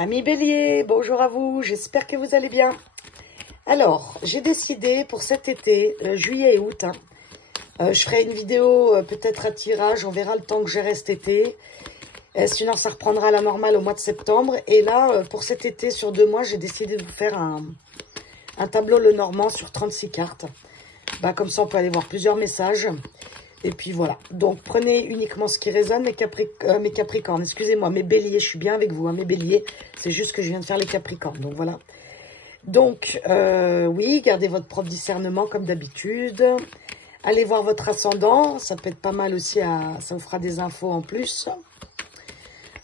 Amis Bélier, bonjour à vous, j'espère que vous allez bien. Alors, j'ai décidé pour cet été, juillet et août, je ferai une vidéo peut-être à tirage, on verra le temps que j'ai cet été. Sinon, ça reprendra à la normale au mois de septembre. Et là, pour cet été, sur 2 mois, j'ai décidé de vous faire un tableau Lenormand sur 36 cartes. Comme ça, on peut aller voir plusieurs messages. Et puis voilà, donc prenez uniquement ce qui résonne, mes Capricornes, excusez-moi, mes Béliers, je suis bien avec vous, mes Béliers, c'est juste que je viens de faire les Capricornes, donc voilà. Donc, oui, gardez votre propre discernement comme d'habitude, allez voir votre ascendant, ça peut être pas mal aussi, ça vous fera des infos en plus.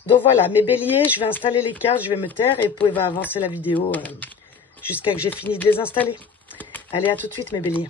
Donc voilà, mes Béliers, je vais installer les cartes, je vais me taire et vous pouvez avancer la vidéo jusqu'à que j'ai fini de les installer. Allez, à tout de suite mes Béliers.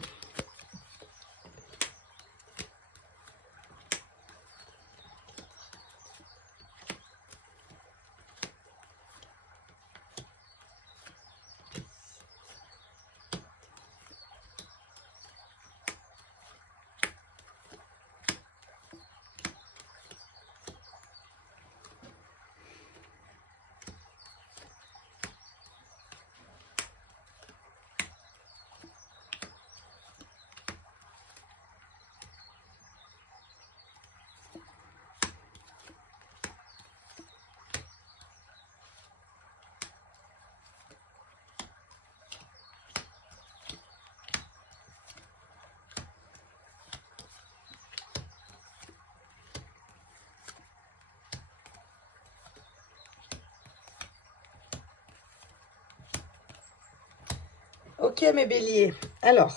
Ok mes Béliers, alors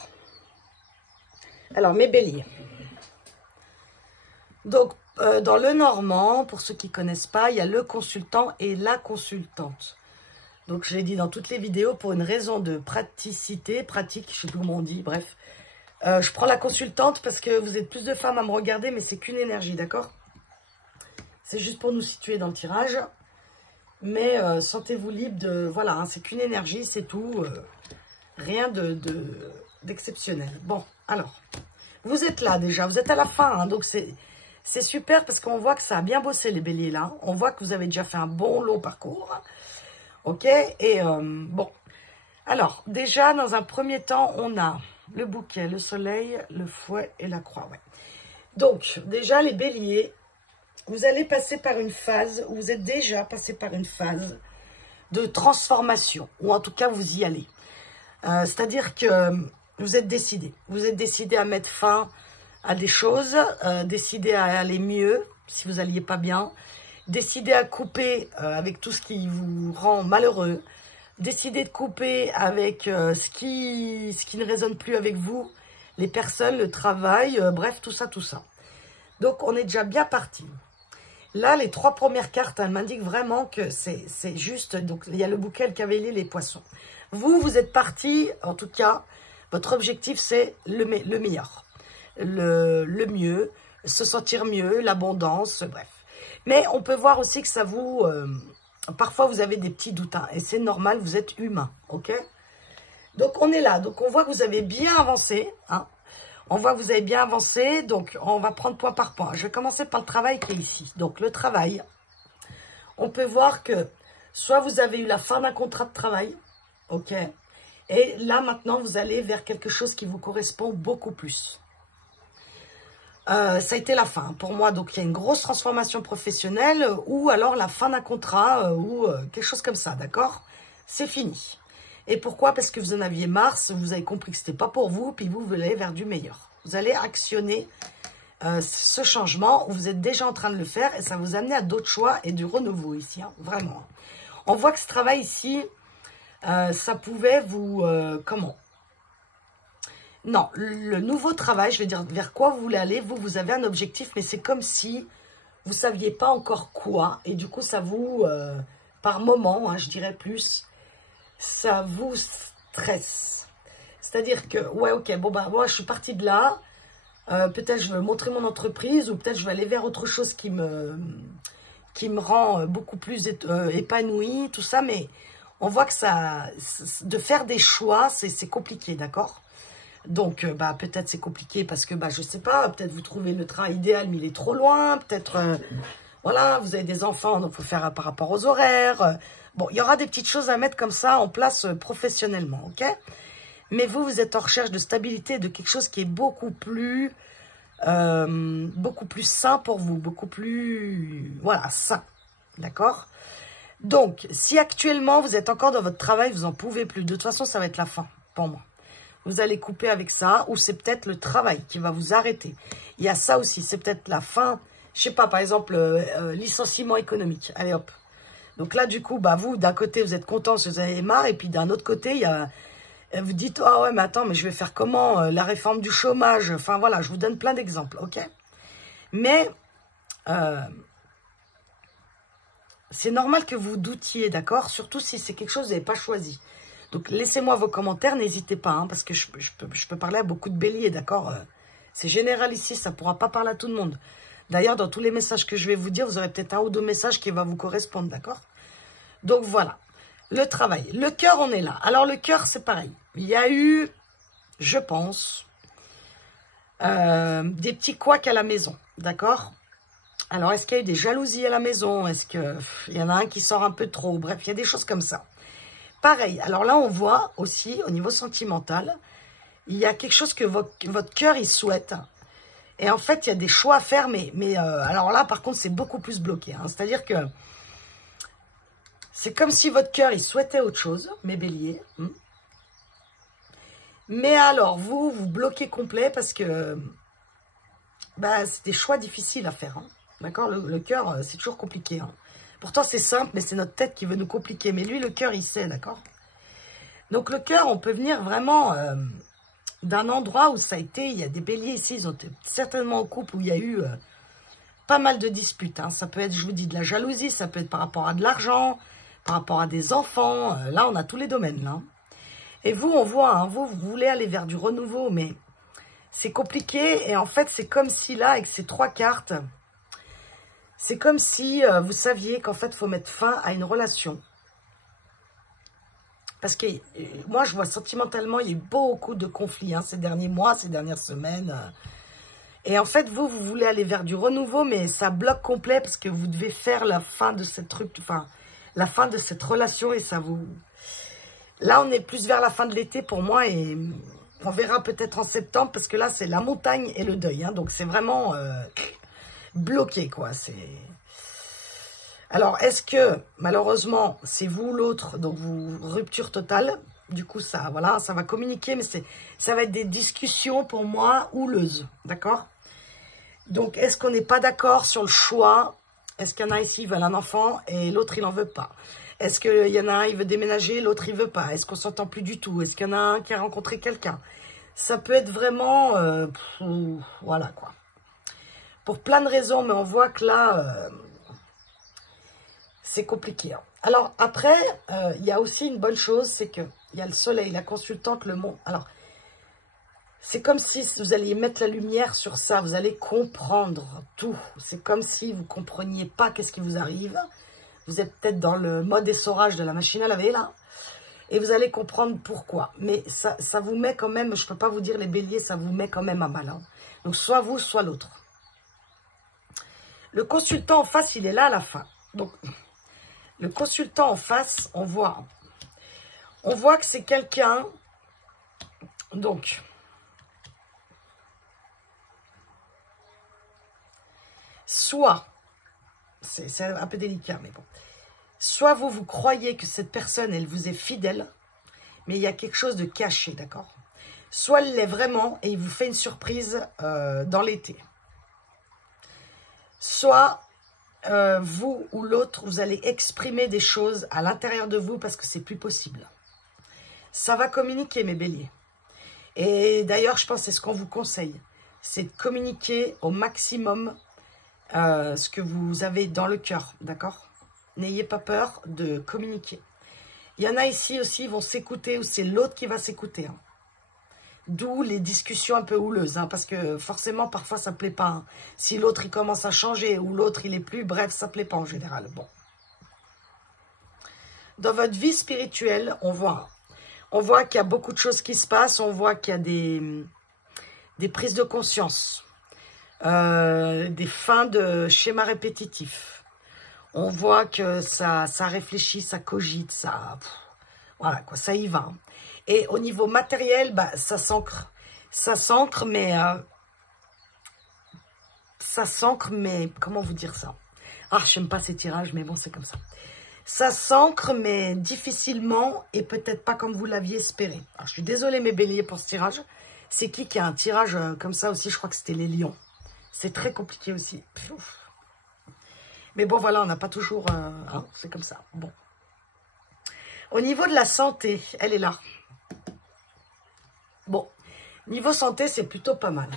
mes Béliers. Donc dans Lenormand, pour ceux qui ne connaissent pas, il y a le consultant et la consultante. Donc je l'ai dit dans toutes les vidéos pour une raison de praticité, pratique, je ne sais plus comment on dit, bref. Je prends la consultante parce que vous êtes plus de femmes à me regarder, mais c'est qu'une énergie, d'accord? C'est juste pour nous situer dans le tirage. Mais sentez-vous libre de... Voilà, c'est qu'une énergie, c'est tout. Rien d'exceptionnel. Bon, alors, vous êtes là déjà, vous êtes à la fin, donc c'est super parce qu'on voit que ça a bien bossé les Béliers là. On voit que vous avez déjà fait un bon long parcours. Ok, et bon. Alors, déjà, dans un premier temps, on a le bouquet, le soleil, le fouet et la croix. Ouais. Donc, déjà, les Béliers, vous allez passer par une phase, ou vous êtes déjà passé par une phase de transformation, ou en tout cas, vous y allez. C'est-à-dire que vous êtes décidé. Vous êtes décidé à mettre fin à des choses, décidé à aller mieux si vous n'alliez pas bien, décidé à couper avec tout ce qui vous rend malheureux, décidé de couper avec ce qui ne résonne plus avec vous, les personnes, le travail, bref, tout ça, tout ça. Donc, on est déjà bien parti. Là, les 3 premières cartes, elles m'indiquent vraiment que c'est juste. Donc, il y a le bouquet, le cavalier, les poissons. Vous êtes parti, en tout cas, votre objectif, c'est le meilleur, le mieux, se sentir mieux, l'abondance, bref. Mais on peut voir aussi que ça vous... parfois, vous avez des petits doutes, et c'est normal, vous êtes humain, ok? Donc, on est là. Donc, on voit que vous avez bien avancé, On voit que vous avez bien avancé, donc on va prendre point par point. Je vais commencer par le travail qui est ici. Donc, le travail, on peut voir que soit vous avez eu la fin d'un contrat de travail, ok, et là, maintenant, vous allez vers quelque chose qui vous correspond beaucoup plus. Ça a été la fin pour moi. Donc, il y a une grosse transformation professionnelle ou alors la fin d'un contrat ou quelque chose comme ça, d'accord? C'est fini. Et pourquoi? Parce que vous en aviez marre, vous avez compris que ce n'était pas pour vous, puis vous allez vers du meilleur. Vous allez actionner ce changement, vous êtes déjà en train de le faire et ça vous amène à d'autres choix et du renouveau ici, vraiment. On voit que ce travail ici, ça pouvait vous... comment? Non, le nouveau travail, je veux dire, vers quoi vous voulez aller, vous avez un objectif, mais c'est comme si vous ne saviez pas encore quoi. Et du coup, ça vous, par moment, je dirais plus, ça vous stresse. C'est-à-dire que, ouais, ok, bon, moi, je suis partie de là. Peut-être je veux montrer mon entreprise ou peut-être je vais aller vers autre chose qui me rend beaucoup plus épanouie, tout ça. Mais on voit que de faire des choix, c'est compliqué, d'accord? Donc, peut-être c'est compliqué parce que, je sais pas, peut-être vous trouvez le train idéal, mais il est trop loin. Peut-être, Voilà, vous avez des enfants, donc il faut faire par rapport aux horaires. Bon, il y aura des petites choses à mettre comme ça en place professionnellement, ok? Mais vous êtes en recherche de stabilité, de quelque chose qui est beaucoup plus sain pour vous, beaucoup plus, voilà, sain, d'accord? Donc, si actuellement vous êtes encore dans votre travail, vous n'en pouvez plus, de toute façon, ça va être la fin pour moi. Vous allez couper avec ça, ou c'est peut-être le travail qui va vous arrêter. Il y a ça aussi, c'est peut-être la fin, je sais pas, par exemple, licenciement économique. Allez hop. Donc là, du coup, bah vous, d'un côté, vous êtes content si vous avez marre, et puis d'un autre côté, il y a, vous dites, ah ouais, mais attends, mais je vais faire comment la réforme du chômage. Enfin voilà, je vous donne plein d'exemples, ok? Mais c'est normal que vous doutiez, d'accord? Surtout si c'est quelque chose que vous n'avez pas choisi. Donc, laissez-moi vos commentaires, n'hésitez pas, hein, parce que je peux parler à beaucoup de béliers, d'accord? C'est général ici, ça ne pourra pas parler à tout le monde. D'ailleurs, dans tous les messages que je vais vous dire, vous aurez peut-être un ou deux messages qui vont vous correspondre, d'accord? Donc, voilà. Le travail. Le cœur, on est là. Alors, le cœur, c'est pareil. Il y a eu, je pense, des petits couacs à la maison, d'accord? Alors, est-ce qu'il y a eu des jalousies à la maison? Est-ce qu'il y en a un qui sort un peu trop? Bref, il y a des choses comme ça. Pareil, alors là, on voit aussi, au niveau sentimental, il y a quelque chose que votre cœur, il souhaite. Et en fait, il y a des choix à faire, mais alors là, par contre, c'est beaucoup plus bloqué. Hein. C'est-à-dire que c'est comme si votre cœur, il souhaitait autre chose, mes béliers. Mais alors, vous bloquez complet parce que bah, c'est des choix difficiles à faire. Hein. D'accord? Le cœur, c'est toujours compliqué. Hein. Pourtant, c'est simple, mais c'est notre tête qui veut nous compliquer. Mais lui, le cœur, il sait, d'accord? Donc, le cœur, on peut venir vraiment d'un endroit où ça a été... Il y a des béliers ici, ils ont été certainement en couple où il y a eu pas mal de disputes. Hein. Ça peut être, je vous dis, de la jalousie, ça peut être par rapport à de l'argent, par rapport à des enfants. Là, on a tous les domaines, là. Et vous, on voit, hein, vous voulez aller vers du renouveau, mais c'est compliqué. Et en fait, c'est comme si là, avec ces 3 cartes... C'est comme si vous saviez qu'en fait, il faut mettre fin à une relation. Parce que moi, je vois sentimentalement, il y a eu beaucoup de conflits hein, ces derniers mois, ces dernières semaines. Et en fait, vous voulez aller vers du renouveau, mais ça bloque complet parce que vous devez faire la fin de cette truc, enfin, la fin de cette relation et ça vous... Là, on est plus vers la fin de l'été pour moi et on verra peut-être en septembre parce que là, c'est la montagne et le deuil. Hein, donc, c'est vraiment... bloqué, quoi. Alors, est-ce que, malheureusement, c'est vous ou l'autre, donc vous, rupture totale, du coup, ça, voilà, ça va communiquer, mais ça va être des discussions, pour moi, houleuses, d'accord? Donc, est-ce qu'on n'est pas d'accord sur le choix? Est-ce qu'il y en a ici, ils veulent un enfant, et l'autre, il n'en veut pas? Est-ce qu'il y en a un, il veut déménager, l'autre, il veut pas? Est-ce qu'on s'entend plus du tout? Est-ce qu'il y en a un qui a rencontré quelqu'un? Ça peut être vraiment, voilà, quoi. Pour plein de raisons, mais on voit que là, c'est compliqué. Hein. Alors, après, il y a aussi une bonne chose, c'est qu'il y a le soleil, la consultante, le monde. Alors, c'est comme si vous alliez mettre la lumière sur ça, vous allez comprendre tout. C'est comme si vous ne compreniez pas qu'est-ce qui vous arrive. Vous êtes peut-être dans le mode essorage de la machine à laver, là. Et vous allez comprendre pourquoi. Mais ça vous met quand même, je ne peux pas vous dire les béliers, ça vous met quand même à mal. Hein. Donc, soit vous, soit l'autre. Le consultant en face, il est là à la fin. Donc, le consultant en face, on voit que c'est quelqu'un, donc, soit, c'est un peu délicat, mais bon, soit vous croyez que cette personne, elle vous est fidèle, mais il y a quelque chose de caché, d'accord? Soit elle l'est vraiment et il vous fait une surprise dans l'été. Soit vous ou l'autre, vous allez exprimer des choses à l'intérieur de vous parce que c'est plus possible. Ça va communiquer, mes béliers. Et d'ailleurs, je pense que c'est ce qu'on vous conseille. C'est de communiquer au maximum ce que vous avez dans le cœur, d'accord? N'ayez pas peur de communiquer. Il y en a ici aussi, ils vont s'écouter ou c'est l'autre qui va s'écouter. Hein. D'où les discussions un peu houleuses, hein, parce que forcément, parfois, ça ne plaît pas. Hein. Si l'autre, il commence à changer ou l'autre, il est plus, bref, ça ne plaît pas en général. Bon. Dans votre vie spirituelle, on voit qu'il y a beaucoup de choses qui se passent, on voit qu'il y a des prises de conscience. des fins de schéma répétitif. On voit que ça réfléchit, ça cogite, voilà quoi, ça y va. Et au niveau matériel, bah, ça s'ancre, mais comment vous dire ça? Ah, je n'aime pas ces tirages, mais bon, c'est comme ça. Ça s'ancre, mais difficilement et peut-être pas comme vous l'aviez espéré. Alors, je suis désolée, mes béliers, pour ce tirage. C'est qui a un tirage comme ça aussi? Je crois que c'était les lions. C'est très compliqué aussi. Ouf. Mais bon, voilà, on n'a pas toujours... hein, c'est comme ça. Bon. Au niveau de la santé, elle est là. Bon. Niveau santé, c'est plutôt pas mal.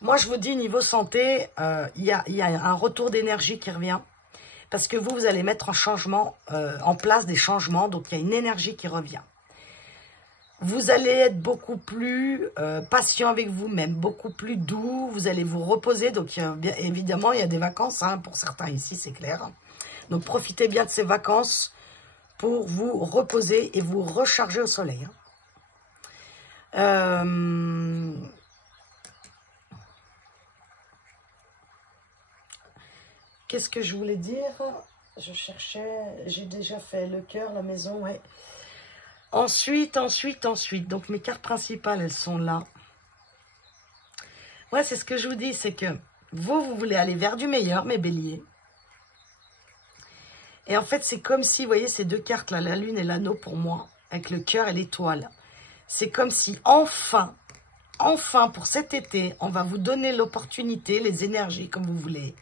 Moi, je vous dis, niveau santé, il y a un retour d'énergie qui revient. Parce que vous allez mettre en place des changements. Donc, il y a une énergie qui revient. Vous allez être beaucoup plus patient avec vous-même, beaucoup plus doux. Vous allez vous reposer. Donc, bien évidemment, il y a des vacances hein, pour certains ici, c'est clair. Donc, profitez bien de ces vacances pour vous reposer et vous recharger au soleil. Qu'est-ce que je voulais dire? Je cherchais, j'ai déjà fait le cœur, la maison, ouais. Ensuite. Donc, mes cartes principales, elles sont là. Ouais, c'est ce que je vous dis, c'est que vous voulez aller vers du meilleur, mes béliers. Et en fait, c'est comme si, vous voyez, ces deux cartes-là, la lune et l'anneau pour moi, avec le cœur et l'étoile. C'est comme si, enfin, pour cet été, on va vous donner l'opportunité, les énergies, comme vous voulez,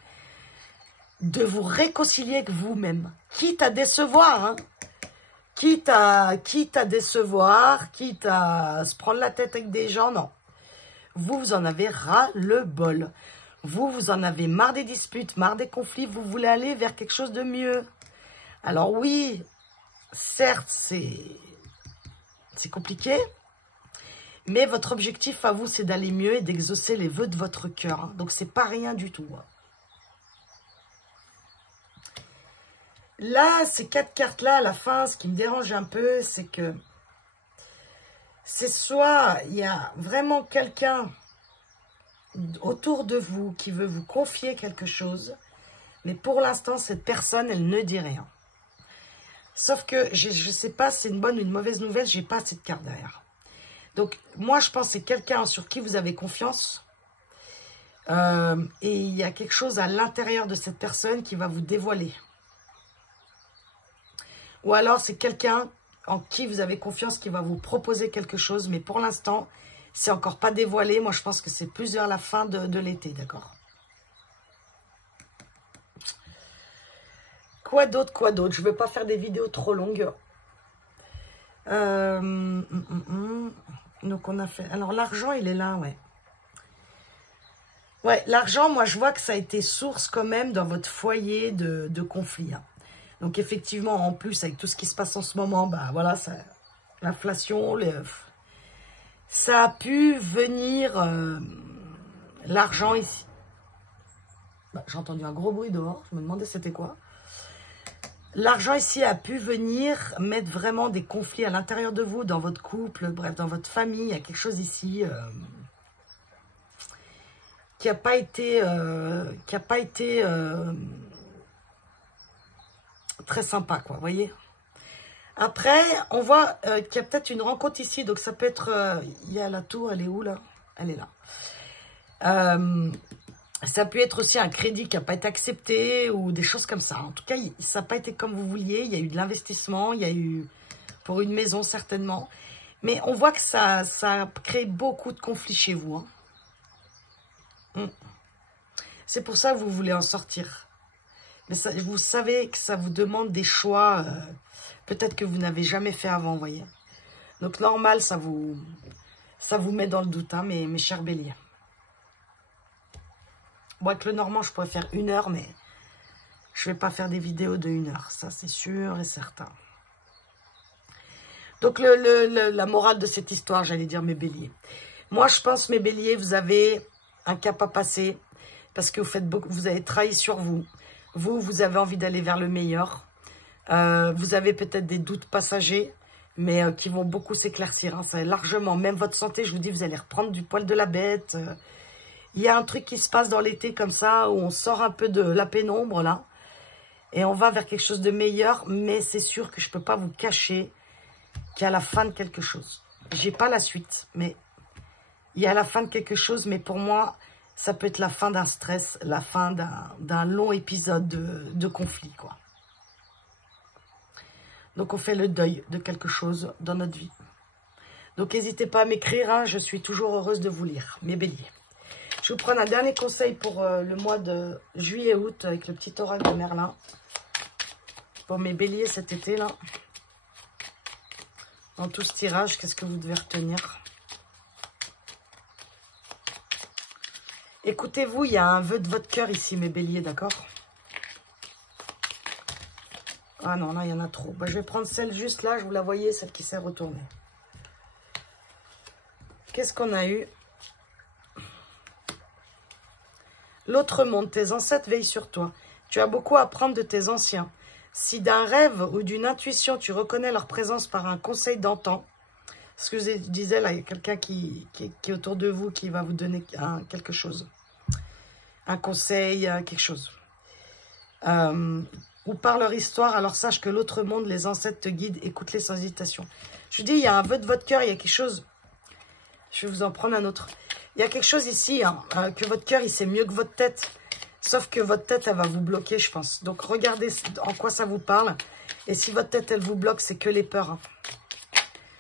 de vous réconcilier avec vous-même. Quitte à décevoir, hein. Quitte à décevoir, quitte à se prendre la tête avec des gens, non. Vous en avez ras le bol. Vous en avez marre des disputes, marre des conflits. Vous voulez aller vers quelque chose de mieux. Alors oui, certes, c'est compliqué. Mais votre objectif à vous, c'est d'aller mieux et d'exaucer les vœux de votre cœur. Hein. Donc, c'est pas rien du tout. Hein. Là, ces quatre cartes-là, à la fin, ce qui me dérange un peu, c'est que c'est soit il y a vraiment quelqu'un autour de vous qui veut vous confier quelque chose, mais pour l'instant, cette personne, elle ne dit rien. Sauf que, je ne sais pas si c'est une bonne ou une mauvaise nouvelle, je n'ai pas cette carte derrière. Donc, moi, je pense que c'est quelqu'un sur qui vous avez confiance. Et il y a quelque chose à l'intérieur de cette personne qui va vous dévoiler. Ou alors, c'est quelqu'un en qui vous avez confiance qui va vous proposer quelque chose. Mais pour l'instant, c'est encore pas dévoilé. Moi, je pense que c'est plus vers la fin de l'été, d'accord? Quoi d'autre? Je ne veux pas faire des vidéos trop longues. Donc, on a fait... Alors, l'argent, il est là, ouais. Ouais, l'argent, moi, je vois que ça a été source quand même dans votre foyer de conflit. Hein. Donc, effectivement, en plus, avec tout ce qui se passe en ce moment, bah voilà, l'inflation, ça a pu venir l'argent ici. Bah, j'ai entendu un gros bruit dehors, je me demandais c'était quoi. L'argent ici a pu venir mettre vraiment des conflits à l'intérieur de vous, dans votre couple, bref, dans votre famille. Il y a quelque chose ici qui n'a pas été, très sympa, quoi, vous voyez. Après, on voit qu'il y a peut-être une rencontre ici, donc ça peut être, il y a la tour, elle est où, là? Elle est là. Ça peut être aussi un crédit qui n'a pas été accepté, ou des choses comme ça. En tout cas, ça n'a pas été comme vous vouliez, il y a eu de l'investissement, il y a eu, pour une maison, certainement. Mais on voit que ça a créé beaucoup de conflits chez vous, hein. C'est pour ça que vous voulez en sortir. Mais ça, vous savez que ça vous demande des choix, peut-être que vous n'avez jamais fait avant, vous voyez. Donc, normal, ça vous met dans le doute, hein, mes chers béliers. Bon, avec le normand, je pourrais faire 1 heure, mais je ne vais pas faire des vidéos de 1 heure. Ça, c'est sûr et certain. Donc, la morale de cette histoire, j'allais dire mes béliers. Moi, je pense, mes béliers, vous avez un cap à passer parce que vous avez trahi sur vous. Vous avez envie d'aller vers le meilleur. Vous avez peut-être des doutes passagers, mais qui vont beaucoup s'éclaircir. Hein. Ça largement, même votre santé, je vous dis, vous allez reprendre du poil de la bête. Il y a un truc qui se passe dans l'été comme ça, où on sort un peu de la pénombre, là. Et on va vers quelque chose de meilleur, mais c'est sûr que je ne peux pas vous cacher qu'il y a la fin de quelque chose. J'ai pas la suite, mais il y a la fin de quelque chose, mais pour moi, ça peut être la fin d'un stress, la fin d'un long épisode de conflit, quoi. Donc, on fait le deuil de quelque chose dans notre vie. Donc, n'hésitez pas à m'écrire, hein, je suis toujours heureuse de vous lire, mes béliers. Je vais vous prendre un dernier conseil pour le mois de juillet-août avec le petit oracle de Merlin. Pour mes béliers cet été, là. Dans tout ce tirage, qu'est-ce que vous devez retenir? Écoutez-vous, il y a un vœu de votre cœur ici, mes béliers, d'accord? Ah non, là, il y en a trop. Bah, je vais prendre celle juste là, je vous la voyais, celle qui s'est retournée. Qu'est-ce qu'on a eu? L'autre monde, tes ancêtres veillent sur toi. Tu as beaucoup à apprendre de tes anciens. Si d'un rêve ou d'une intuition, tu reconnais leur présence par un conseil d'antan, ce que je disais là, il y a quelqu'un qui est autour de vous, qui va vous donner quelque chose. Un conseil, quelque chose. Ou par leur histoire, alors sache que l'autre monde, les ancêtres te guident, écoute-les sans hésitation. Je vous dis, il y a un vœu de votre cœur, il y a quelque chose. Je vais vous en prendre un autre. Il y a quelque chose ici, hein, que votre cœur, il sait mieux que votre tête. Sauf que votre tête, elle va vous bloquer, je pense. Donc, regardez en quoi ça vous parle. Et si votre tête, elle vous bloque, c'est que les peurs. Hein.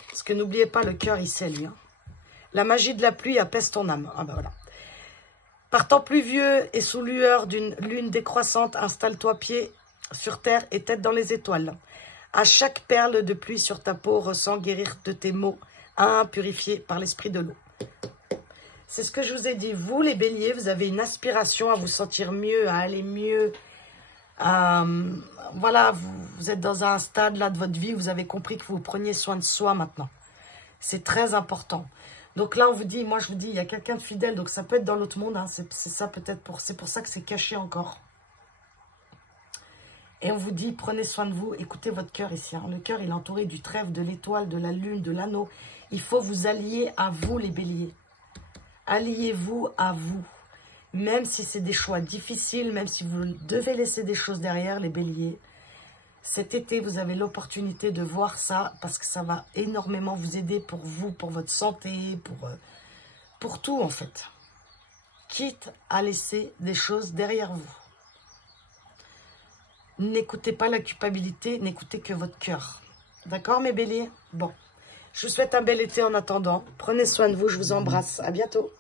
Parce que n'oubliez pas, le cœur, il sait, lui. Hein. La magie de la pluie apaise ton âme. Ah ben voilà. Par temps pluvieux et sous lueur d'une lune décroissante, installe-toi pied sur terre et tête dans les étoiles. À chaque perle de pluie sur ta peau, ressens guérir de tes maux, purifiés par l'esprit de l'eau. C'est ce que je vous ai dit. Vous, les béliers, vous avez une aspiration à vous sentir mieux, à aller mieux. Voilà, vous êtes dans un stade là de votre vie où vous avez compris que vous preniez soin de soi maintenant. C'est très important. Donc là, on vous dit, moi je vous dis, il y a quelqu'un de fidèle, donc ça peut être dans l'autre monde. Hein, c'est ça peut-être, c'est pour ça que c'est caché encore. Et on vous dit, prenez soin de vous, écoutez votre cœur ici. Hein. Le cœur, il est entouré du trèfle, de l'étoile, de la lune, de l'anneau. Il faut vous allier à vous, les béliers. Alliez-vous à vous. Même si c'est des choix difficiles, même si vous devez laisser des choses derrière, les béliers. Cet été, vous avez l'opportunité de voir ça parce que ça va énormément vous aider pour vous, pour votre santé, pour tout en fait. Quitte à laisser des choses derrière vous. N'écoutez pas la culpabilité, n'écoutez que votre cœur. D'accord, mes béliers? Bon, je vous souhaite un bel été en attendant. Prenez soin de vous, je vous embrasse. À bientôt.